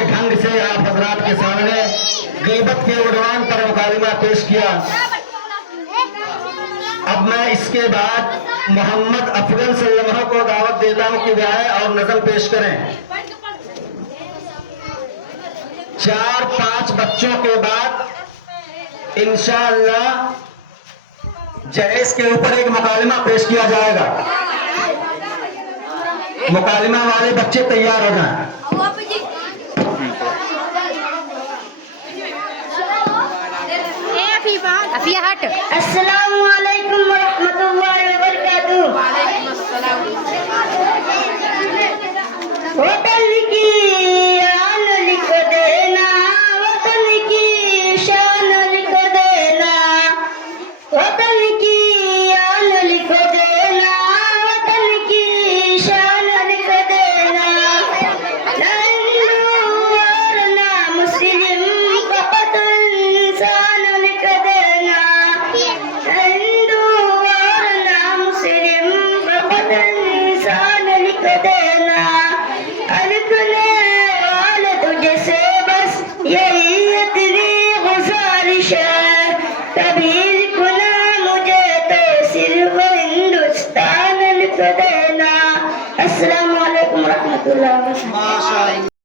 अच्छे ढंग से आप हजरात के सामने गीबत के उन्वान पर मुकालमा पेश किया। अब मैं इसके बाद मोहम्मद अफजल सल्लल्लाहु को दावत देता हूं कि वे आए और नज़म पेश करें। 4-5 बच्चों के बाद इंशाअल्लाह जहेज के ऊपर एक मुकालमा पेश किया जाएगा। मुकालमा वाले बच्चे तैयार हो जाएं। अफिया हट। अस्सलामु अलैकुम व रहमतुल्लाहि व बरकातुहू। वतन की आन लिख देना, वतन की शान लिख देना, वतन की आन लिख देना, वतन की शान लिख देना। ना हिंदू और ना मुस्लिम, फकत इंसान लिख देना। हिंदू और ना मुस्लिम, फकत इंसान लिख देना। लिखने वाले तुझे से बस यही इतनी गुजारिश है, कभी लिखना मुझे तो सिर्फ हिंदुस्तान लिख देना। अस्सलाम वालेकुम रहमतुल्लाह।